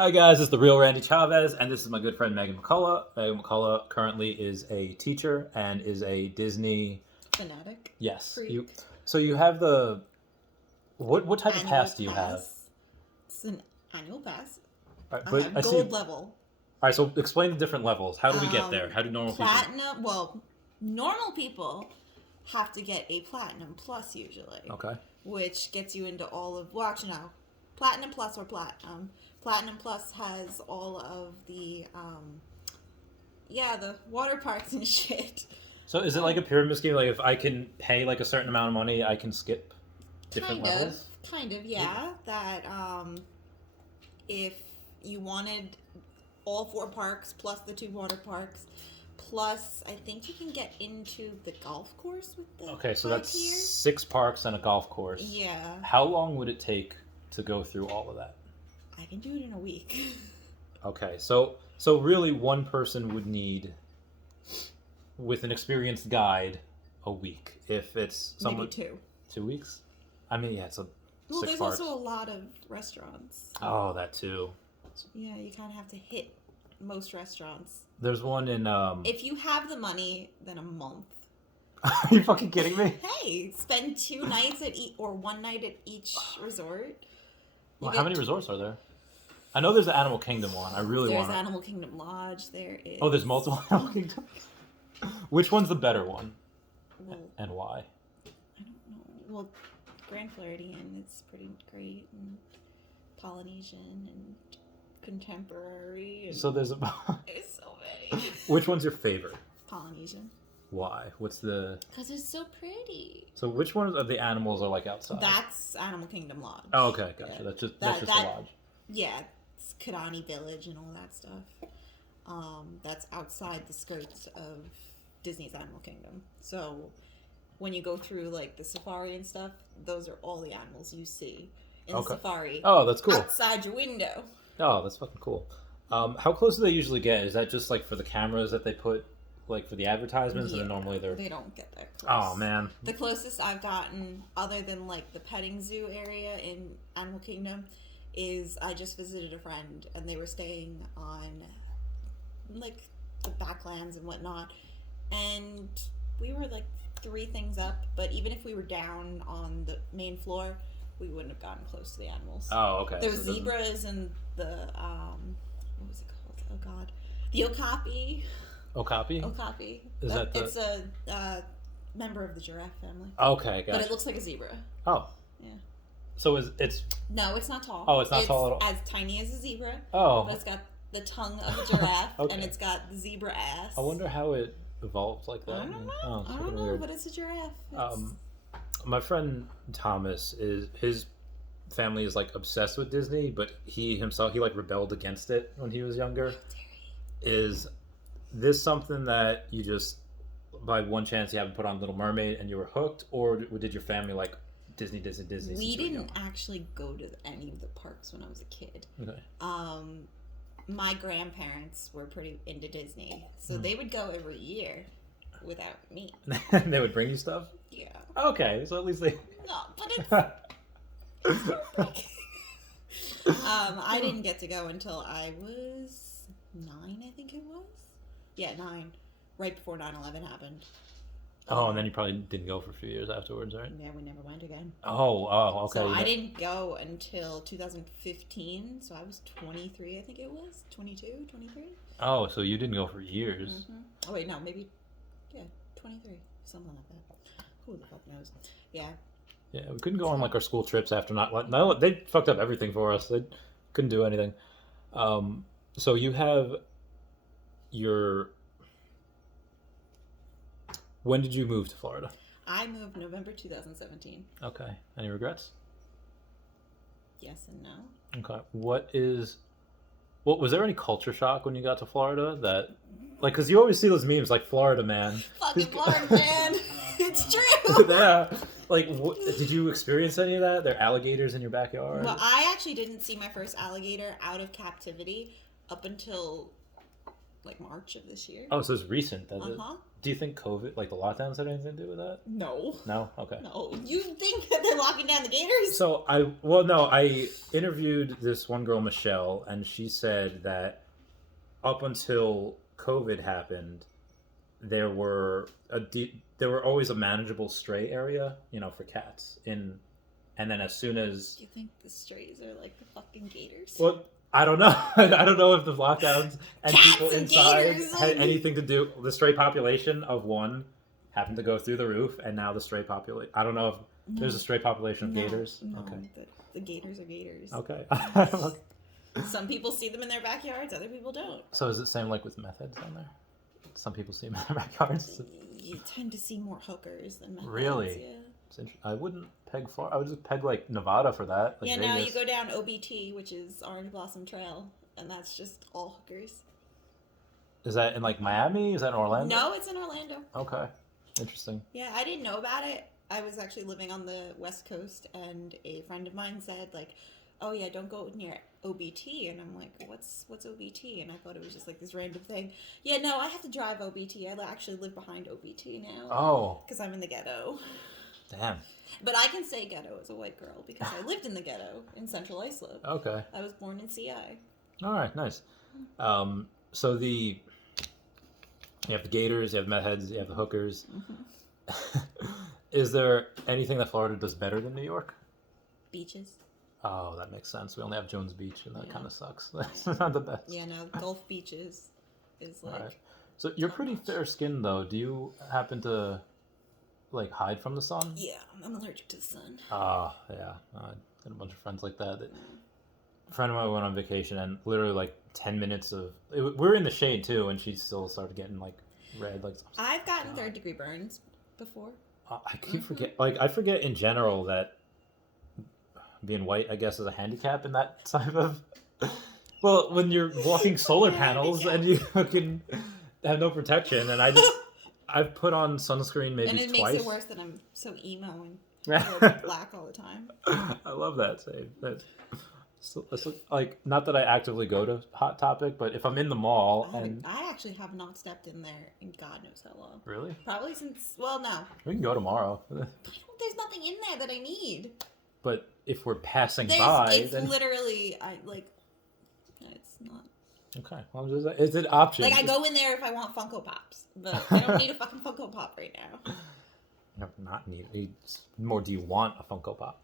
Hi guys, it's the real Randy Chavez, and this is my good friend Megan McCullagh. Megan McCullagh currently is a teacher and is a Disney fanatic. Yes, freak. So you have the what type of pass do you have? It's an annual pass. Right, I but have I gold see. level. All right, so explain the different levels. How do we get there? How do normal platinum, people? Well, normal people have to get a platinum plus usually. Okay. Which gets you into all of platinum plus or platinum. Platinum plus has all of the the water parks and shit. So is it like a pyramid scheme? Like if I can pay like a certain amount of money, I can skip different levels? Kind of, yeah. That if you wanted all 4 parks plus the 2 water parks, plus I think you can get into the golf course with the Okay, so that's tier. 6 parks and a golf course. Yeah. How long would it take to go through all of that? I can do it in a week. Okay, so really one person would need, with an experienced guide, a week. If it's someone maybe 2. 2 weeks? I mean, yeah, it's a Well, 6 there's parks. also a lot of restaurants. Oh, that too. Yeah, you kind of have to hit most restaurants. There's one in If you have the money, then a month. Are you fucking kidding me? Hey, spend 2 nights at or 1 night at each resort. Well, how many resorts are there? I know there's the Animal Kingdom one. I really want. There's Animal Kingdom Lodge. There is. Oh, there's multiple Animal Kingdoms. Which one's the better one? Well, and why? I don't know. Well, Grand Floridian is pretty great, and Polynesian and Contemporary. And So there's so many. Which one's your favorite? Polynesian. Why? What's the? Because it's so pretty. So which ones of the animals are like outside? That's Animal Kingdom Lodge. Oh, okay, gotcha. Yeah. That's just the lodge. Yeah, it's Kidani Village and all that stuff. That's outside the skirts of Disney's Animal Kingdom. So when you go through like the safari and stuff, those are all the animals you see in the safari. Oh, that's cool. Outside your window. Oh, that's fucking cool. How close do they usually get? Is that just like for the cameras that they put, like for the advertisements, and then normally they don't get that close. Oh man. The closest I've gotten, other than like the petting zoo area in Animal Kingdom, is I just visited a friend and they were staying on like the backlands and whatnot, and we were like 3 things up, but even if we were down on the main floor, we wouldn't have gotten close to the animals. Oh, okay. There were zebras and the what was it called? Oh god, the okapi. Okapi. Is that the... It's a member of the giraffe family. Okay, gotcha. But it looks like a zebra. Oh. Yeah. So it's... No, it's not tall. Oh, it's not tall at all. As tiny as a zebra. Oh. But it's got the tongue of a giraffe, Okay. and it's got the zebra ass. I wonder how it evolved like that. I don't know. Oh, I don't know, weird. but it's a giraffe. My friend Thomas, his family is like obsessed with Disney, but he himself, he like rebelled against it when he was younger. Is this something that you just, by one chance, you haven't put on Little Mermaid and you were hooked, or did your family like Disney? We didn't actually go to any of the parks when I was a kid. Okay. My grandparents were pretty into Disney, so they would go every year without me. They would bring you stuff? Yeah. Okay, so at least they... No, but it's... I didn't get to go until I was 9, I think it was. Yeah, 9. Right before 9/11 happened. Oh, and then you probably didn't go for a few years afterwards, right? Yeah, we never went again. Oh, okay. So I didn't go until 2015, so I was 23, I think it was. 22, 23? Oh, so you didn't go for years. Mm-hmm. Oh, wait, no, maybe, 23, something like that. Who the fuck knows? Yeah. Yeah, we couldn't go on like our school trips after no, they fucked up everything for us. They couldn't do anything. So you have your... When did you move to Florida? I moved November 2017. Okay. Any regrets? Yes and no. Okay. Was there any culture shock when you got to Florida that, like, because you always see those memes like Florida man. Fucking Florida man. It's true. Yeah. Like, did you experience any of that? There are alligators in your backyard? Well, I actually didn't see my first alligator out of captivity up until like March of this year. Oh, so it's recent. Uh-huh. Do you think COVID, like the lockdowns, had anything to do with that? No. No? Okay. No. You think that they're locking down the gators? So I interviewed this one girl, Michelle, and she said that up until COVID happened, there were always a manageable stray area, for cats and then as soon as... Do you think the strays are like the fucking gators? Well, I don't know. I don't know if the lockdowns and Cats people and inside gators, had anything to do. The stray population of one happened to go through the roof, and now the stray population... I don't know if there's a stray population of gators. No, okay. The gators are gators. Okay. Some people see them in their backyards, other people don't. So is it same like with meth heads down there? Some people see them in their backyards. You tend to see more hookers than meth heads. Really? Yeah. I wouldn't peg far. I would just peg like Nevada for that. Like yeah, Vegas. now you go down OBT, which is Orange Blossom Trail, and that's just all hookers. Is that in like Miami? Is that in Orlando? No, it's in Orlando. Okay. Interesting. Yeah, I didn't know about it. I was actually living on the West Coast, and a friend of mine said, like, oh yeah, don't go near OBT. And I'm like, what's OBT? And I thought it was just like this random thing. Yeah, no, I have to drive OBT. I actually live behind OBT now. Oh. Because I'm in the ghetto. Damn. But I can say ghetto as a white girl because I lived in the ghetto in Central Islip. Okay. I was born in CI. All right, nice. So you have the gators, you have the meth heads, you have the hookers. Mm-hmm. Is there anything that Florida does better than New York? Beaches. Oh, that makes sense. We only have Jones Beach, and that kind of sucks. That's not the best. Yeah, no, Gulf Beaches is like... All right. So you're pretty fair-skinned, though. Do you happen to, like, hide from the sun? Yeah, I'm allergic to the sun. Oh, yeah. I got a bunch of friends like that. A friend of mine went on vacation, and literally, like, 10 minutes of... we were in the shade, too, and she still started getting, like, red. Like, I've gotten third-degree burns before. I keep forget. Like, I forget in general that being white, I guess, is a handicap in that type of... Well, when you're walking solar panels and you can have no protection, and I've put on sunscreen maybe twice. And it makes it worse that I'm so emo and wear black all the time. I love that save. So, like, not that I actively go to Hot Topic, but if I'm in the mall I actually have not stepped in there in God knows how long. Really? Probably since, well, no. We can go tomorrow. There's nothing in there that I need. But if we're passing by... It's literally, it's not. Okay. Well, it's an option. Like, I go in there if I want Funko Pops, but I don't need a fucking Funko Pop right now. No, not need. More, do you want a Funko Pop?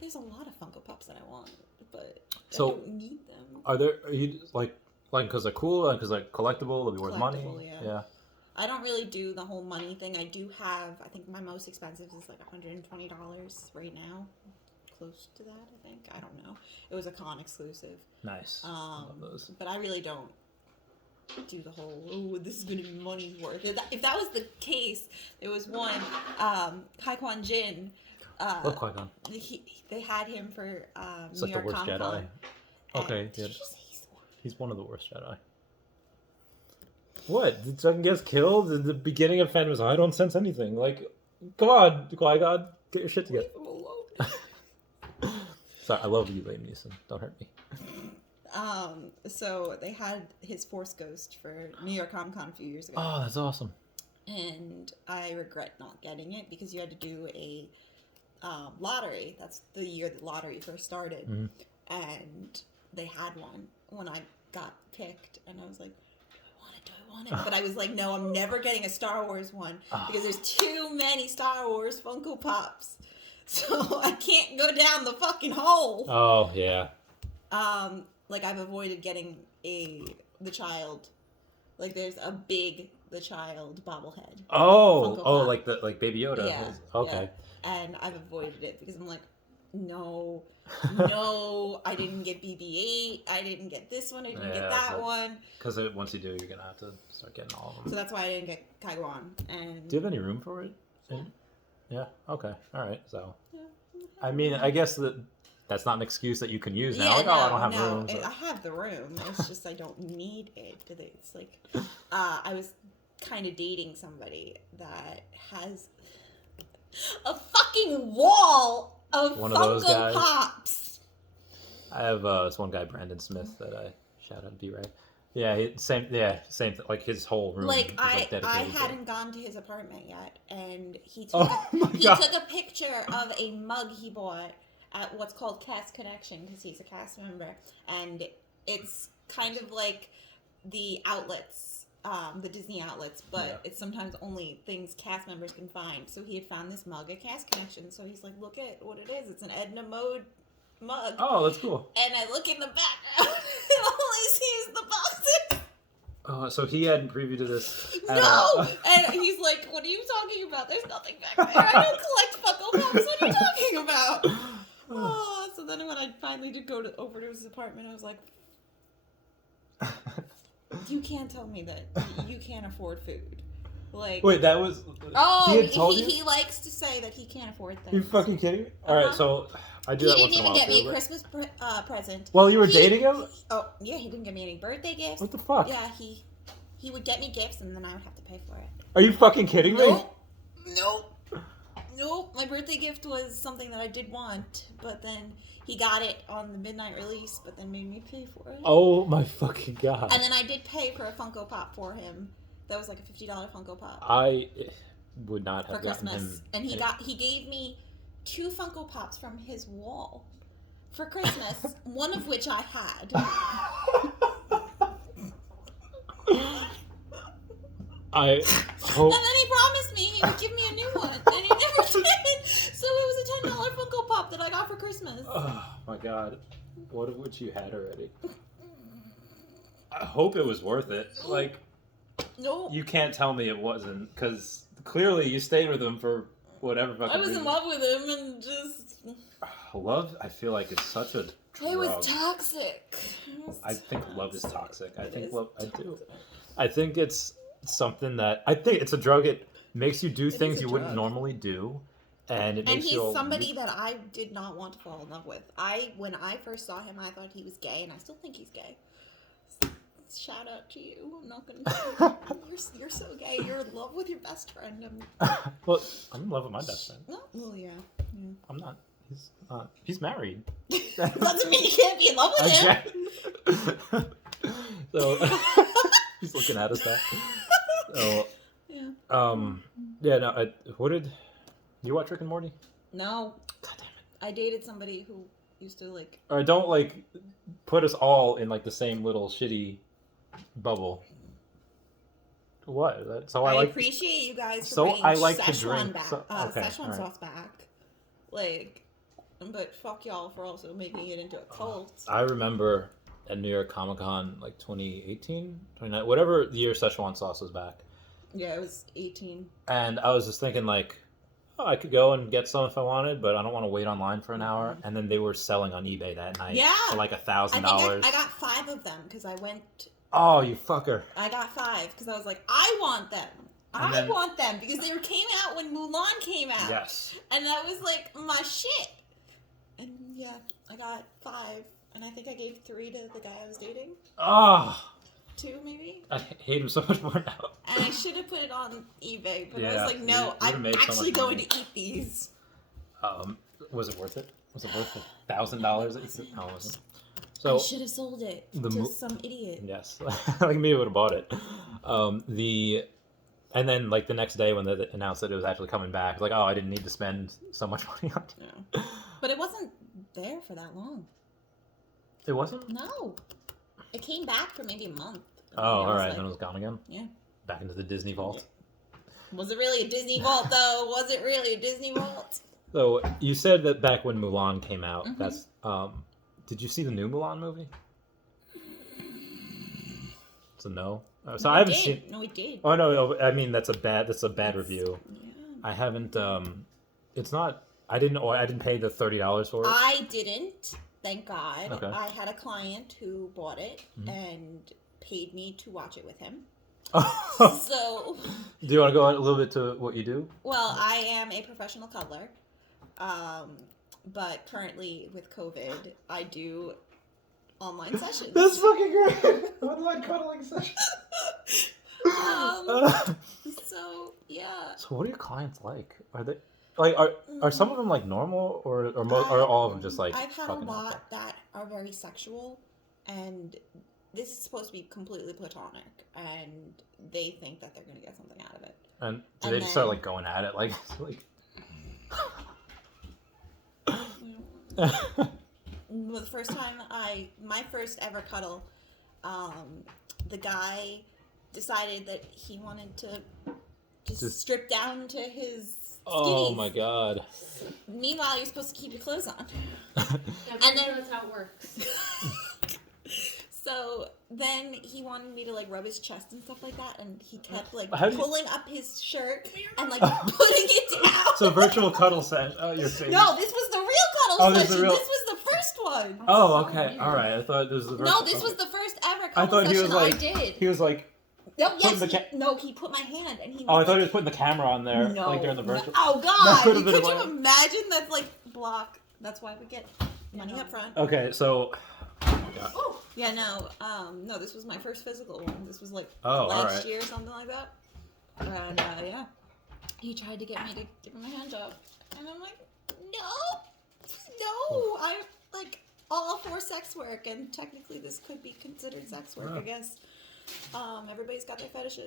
There's a lot of Funko Pops that I want, but I don't need them. Are you like because they're cool, because they're collectible, they'll be worth money? Yeah. I don't really do the whole money thing. I do have, I think my most expensive is like $120 right now. Close to that, I think. I don't know. It was a con exclusive. Nice. Love those. But I really don't do the whole, this is going to be money's worth. If that was the case, there was one, Kai-Kwan Jin. Love Qui-Gon. They had him for It's New like York the worst Comic-Con. Jedi. Okay. Yeah. He's one of the worst Jedi. What? Did Chuck gets killed? In the beginning of Phantom Menace, I don't sense anything. Like, come on, Qui-Gon, get your shit together. Leave him alone. Sorry, I love you, Liam Neeson. Don't hurt me. So they had his Force Ghost for New York Comic Con a few years ago. Oh, that's awesome. And I regret not getting it because you had to do a lottery. That's the year the lottery first started. Mm-hmm. And they had one when I got picked. And I was like, do I want it? But I was like, no, I'm never getting a Star Wars one because there's too many Star Wars Funko Pops. So I can't go down the fucking hole. Oh, yeah. Like I've avoided getting the Child. Like there's a big The Child bobblehead. Oh, like Baby Yoda. Yeah. Okay. Yeah. And I've avoided it because I'm like, no, I didn't get BB-8. I didn't get this one. I didn't get that one. Because once you do, you're gonna have to start getting all of them. So that's why I didn't get Kai-Wan. And do you have any room for it? Yeah. Yeah. Okay. All right. So. Yeah. I mean, I guess that's not an excuse that you can use now. Yeah, like, no, I don't have room. So. I have the room. It's just I don't need it. It's like I was kind of dating somebody that has a fucking wall of Funko Pops. I have this one guy, Brandon Smith, that I shout out B-Ray. Yeah, same. Yeah, same. Like his whole room. Like is, I dedicated to hadn't gone to his apartment yet, and Oh my god. took a picture of a mug he bought at what's called Cast Connection because he's a cast member, and it's kind of like the outlets, the Disney outlets, but it's sometimes only things cast members can find. So he had found this mug at Cast Connection. So he's like, "Look at what it is. It's an Edna Mode mug." Oh, that's cool. And I look in the back, and all I see is the boxes. Oh, so he hadn't previewed to this. No! And he's like, "What are you talking about? There's nothing back there. I don't collect Funko Pops. What are you talking about?" Oh, so then when I finally did go over to his apartment, I was like, "You can't tell me that you can't afford food." Like, wait, that was. Oh, he likes to say that he can't afford things. You fucking kidding me? All right, so I do that once in a while. He didn't even get me a Christmas present. Well, you were dating him? Oh, yeah, he didn't get me any birthday gifts. What the fuck? Yeah, he would get me gifts and then I would have to pay for it. Are you fucking kidding me? Nope. My birthday gift was something that I did want, but then he got it on the midnight release, but then made me pay for it. Oh my fucking god. And then I did pay for a Funko Pop for him. That was like a $50 Funko Pop. I would not have for gotten Christmas. him. And he gave me 2 Funko Pops from his wall for Christmas, one of which I had. I hope. And then he promised me he would give me a new one, and he never did. So it was a $10 Funko Pop that I got for Christmas. Oh my god. What of which you had already? I hope it was worth it. Like, no. You can't tell me it wasn't, because clearly you stayed with him for whatever fucking I was reason. in love with him and just... Love, I feel like, is such a drug. It was toxic. I think love is toxic. I do. I think it's something that... I think it's a drug. It makes you do things you wouldn't normally do. And it makes you... And he's somebody that I did not want to fall in love with. When I first saw him, I thought he was gay, and I still think he's gay. Shout out to you. I'm not gonna. You're so gay. You're in love with your best friend. Well, I'm in love with my best friend. No, well, yeah. I'm not. He's not. He's married. Doesn't mean you can't be in love with him. So he's looking at us. That. So, yeah. Yeah. No. What did you watch Rick and Morty? No. God damn it. I dated somebody who used to like. Or don't like put us all in like the same little shitty bubble. What? That's how I like. I appreciate you guys for so bringing I like Szechuan to drink. back, Szechuan sauce back. Like, but fuck y'all for also making it into a cult. I remember at New York Comic Con, like 2018, 29, whatever the year Szechuan sauce was back. Yeah, it was 18. And I was just thinking, like, oh, I could go and get some if I wanted, but I don't want to wait online for an hour. And then they were selling on eBay that night for like $1,000. I got 5 of them because I went. Oh, you fucker! I got 5 because I was like, I want them. I want them because they came out when Mulan came out. Yes. And that was like my shit. And yeah, I got 5, and I think I gave 3 to the guy I was dating. Oh. 2 maybe. I hate him so much more now. And I should have put it on eBay, but I was like, no, I'm actually going to eat these. Was it worth it? Was it worth $1,000 that you could? No, it wasn't. So I should have sold it to some idiot. Yes, like me, would have bought it. And then like the next day when they announced that it was actually coming back, like, oh, I didn't need to spend so much money on it. No. But it wasn't there for that long. It wasn't? No. It came back for maybe a month. Oh, all right. Then it was gone again? Yeah. Back into the Disney vault. Was it really a Disney vault, though? Was it really a Disney vault? So you said that back when Mulan came out, that's... did you see the new Mulan movie? It's a no. So I haven't seen. No, we did. Oh no! I mean that's a bad review. Yeah. I haven't. It's not. I didn't pay the $30 for it. I didn't. Thank God. Okay. I had a client who bought it and paid me to watch it with him. So. Do you want to go a little bit to what you do? Well, I am a professional cuddler, but currently with COVID, I do online sessions. That's fucking great. Online cuddling sessions. So yeah. So what are your clients like? Are they like are some of them like normal or are all of them just like? I've had a lot that are very sexual, and this is supposed to be completely platonic, and they think that they're gonna get something out of it. And do they just start like going at it, like? Well, the first time my first ever cuddle, the guy decided that he wanted to just strip down to his skitties. Oh my god. Meanwhile, you're supposed to keep your clothes on. And then that's how it works. So then he wanted me to like rub his chest and stuff like that, and he kept like How do you- pulling up his shirt and like putting it down. So virtual cuddle session. Oh, your face. No, this was the real cuddle session. Real... This was the first one. Oh, okay. All right. I thought this was the virtual... No, this was the first ever I cuddle thought session he was like, I did. He was like... No, yes, no, he put my hand and he. Oh, I thought he was putting the camera on there, like during the virtual. No. Oh God! Could you imagine that's like block? That's why we get money up front. Okay, so. Oh my God. Oh yeah, no, no. This was my first physical one. This was like last year or something like that. And yeah, he tried to get me to give him a hand job, and I'm like, no, I like all for sex work, and technically this could be considered sex work, I guess. Everybody's got their fetishes.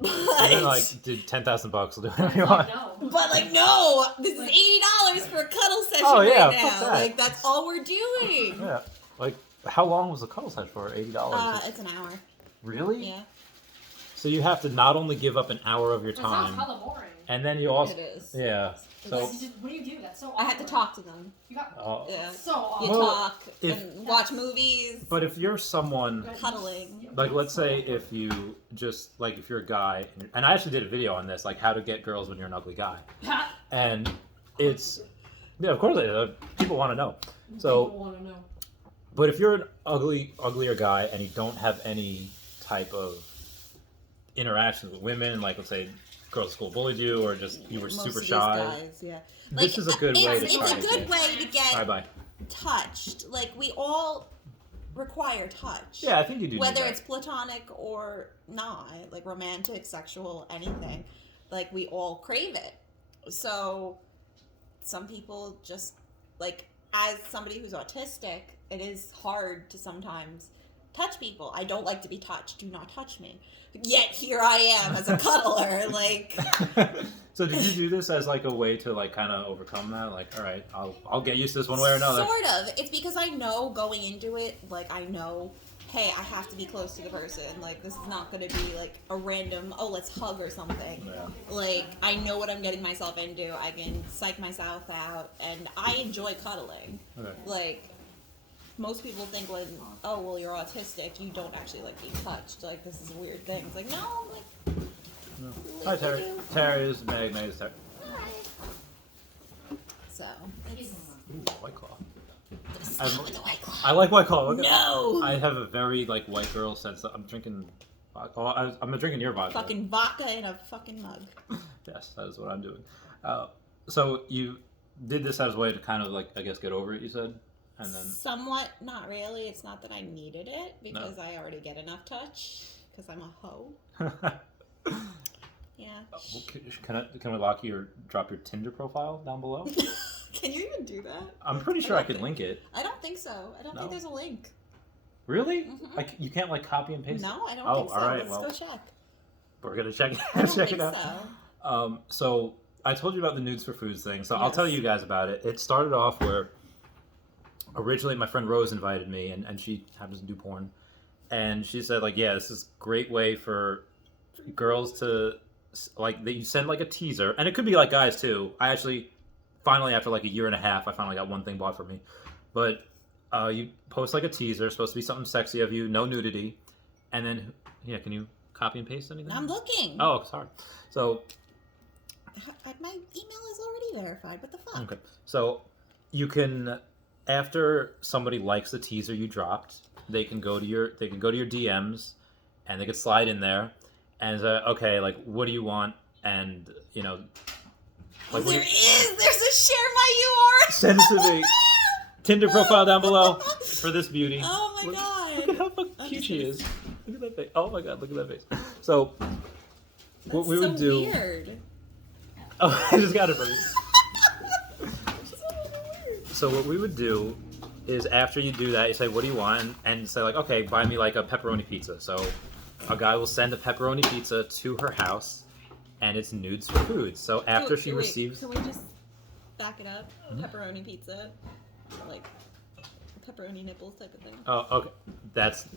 But, and then, like, dude, $10,000 will do whatever you want. No. But like, no, this is $80 for a cuddle session right now. That. Like, that's all we're doing. Yeah, like, how long was the cuddle session for? $80. It's an hour. Really? Yeah. So you have to not only give up an hour of your time, That sounds hella boring. and then you also It is. Yeah. So What do you do? That's so awkward. I had to talk to them. You got Yeah. so awkward. You talk if- and watch movies. But if you're someone, Cuddling. like, let's say if you just, like, if you're a guy, and I actually did a video on this, like, how to get girls when you're an ugly guy. And it's, yeah, of course, people want to know. So, People want to know. but if you're an uglier guy and you don't have any type of interactions with women, like, let's say girls at school bullied you, or just you were Most super of these shy. guys, yeah. This is a good way to It's try a to good get. way to get Bye-bye. touched. Like, we all require touch. Yeah, I think you do. Whether need that. it's platonic or not, like romantic, sexual, anything, like we all crave it. So some people just, like, as somebody who's autistic, it is hard to sometimes touch people. I don't like to be touched. Do not touch me. Yet here I am as a cuddler, like. So did you do this as like a way to like kind of overcome that? Like, all right, I'll get used to this one way or another. Sort of. It's because I know going into it, like, I know, hey, I have to be close to the person. Like, this is not going to be like a random, oh, let's hug or something. Yeah. Like, I know what I'm getting myself into. I can psych myself out, and I enjoy cuddling. Okay. Like, most people think when, oh, well, you're autistic, you don't actually like being touched. Like, this is a weird thing. It's like, no, like. No. Hi, Terry. Terry is Meg. Meg is Terry. So, it's. Ooh, White Claw. Stop with the White Claw. I like White Claw. Look at No! I have a very like white girl sense. I'm drinking. Oh, I'm drinking your vodka. Fucking vodka in a fucking mug. Yes, that is what I'm doing. So you did this as a way to kind of like, I guess, get over it. You said, and then Somewhat, not really. It's not that I needed it because I already get enough touch because I'm a hoe. Yeah. can we lock you or drop your Tinder profile down below? Can you even do that? I'm pretty sure I could link it. I don't think so. I don't think there's a link. Really? Mhm. Like you can't like copy and paste? No, I don't Oh, think so. all right, Let's go check. We're gonna check it. I don't check think it out. so. So I told you about the nudes for foods thing, so I'll Yes. tell you guys about it. It started off where originally my friend Rose invited me, and she happens to do porn, and she said like, yeah, this is a great way for girls to like that you send like a teaser, and it could be like guys too. I actually finally after like a year and a half, I finally got one thing bought for me, but you post like a teaser, it's supposed to be something sexy of you, no nudity, and then yeah, can you copy and paste anything? I'm looking. Oh, sorry. So. My email is already verified. What the fuck? Okay. So you can, after somebody likes the teaser you dropped, they can go to your DMs, and they can slide in there, and say, okay, like, what do you want? And you know, like, There's a share my URL. send it to me. Tinder profile down below for this beauty. Oh my god. Look at how fucking cute she is. Look at that face. Oh my god, look at that face. So what we would do. Weird. Oh, I just got it for you. So weird. So what we would do is after you do that, you say, what do you want? And say, like, okay, buy me, like, a pepperoni pizza. So a guy will send a pepperoni pizza to her house, and it's nudes for food. So after she receives... Can we just back it up? Pepperoni pizza. Like, pepperoni nipples type of thing. Oh, okay.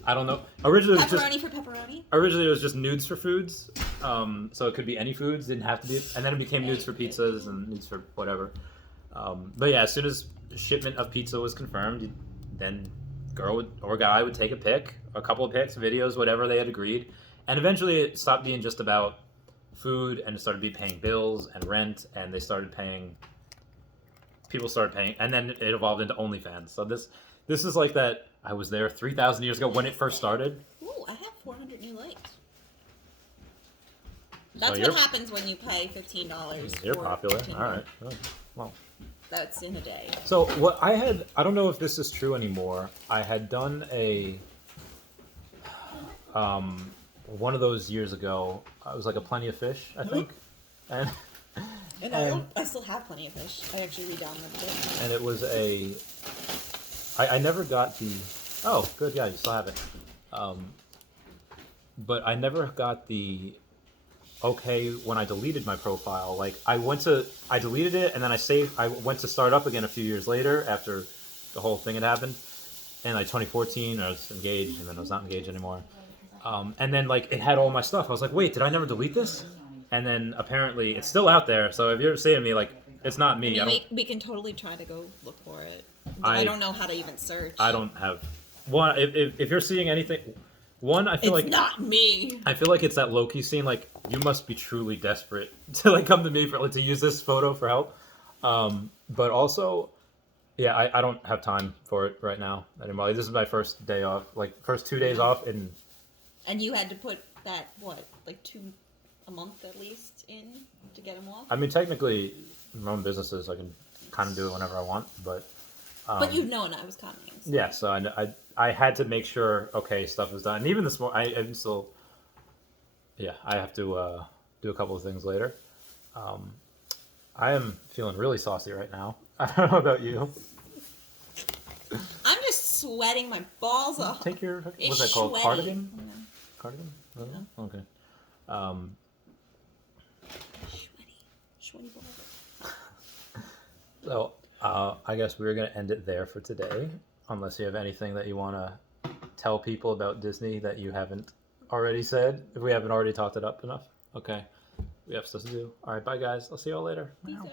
I don't know. Originally it was Pepperoni for pepperoni? Originally it was just nudes for foods. So it could be any foods, didn't have to be... And then it became nudes for pizzas and nudes for whatever. But yeah, as soon as shipment of pizza was confirmed, then girl or guy would take a couple of pics, videos, whatever they had agreed. And eventually it stopped being just about food and it started paying bills and rent, and people started paying, and then it evolved into OnlyFans. So this is like that. I was there 3,000 years ago when it first started. Ooh, I have 400 new likes. That's what happens when you pay $15. You're popular. All right. Oh, well, that's in a day. So what I don't know if this is true anymore. I had done one of those years ago. It was like a Plenty of Fish, I think, and I still have Plenty of Fish. I actually re-downloaded it. And it was I never got the... Oh, good, yeah, you still have it. But I never got the... Okay, when I deleted my profile, like, I deleted it, and then I went to start up again a few years later, after the whole thing had happened. And like 2014, I was engaged, and then I was not engaged anymore. And then, like, it had all my stuff. I was like, wait, did I never delete this? And then apparently it's still out there. So if you're saying to me, like, it's not me. We can totally try to go look for it. I don't know how to even search. I don't have one. If you're seeing anything, one, I feel it's not me. I feel like it's that low-key scene. Like, you must be truly desperate to like come to me to use this photo for help. But also, yeah, I don't have time for it right now anymore. Like, this is my first day off. Like, first 2 days off in. And you had to put that like a month at least in to get them off? I mean, technically, my own businesses, I can kind of do it whenever I want, but... but you've known I was coming. So. Yeah, so I had to make sure, okay, stuff is done. And even this morning, I'm still... Yeah, I have to do a couple of things later. I am feeling really saucy right now. I don't know about you. I'm just sweating my balls off. Take your... What's that called? Sweaty. Cardigan? Yeah. Cardigan? Yeah. Okay. Sweaty balls. So, I guess we're going to end it there for today, unless you have anything that you want to tell people about Disney that you haven't already said, if we haven't already talked it up enough. Okay, we have stuff to do. All right, bye guys. I'll see you all later. Peace out.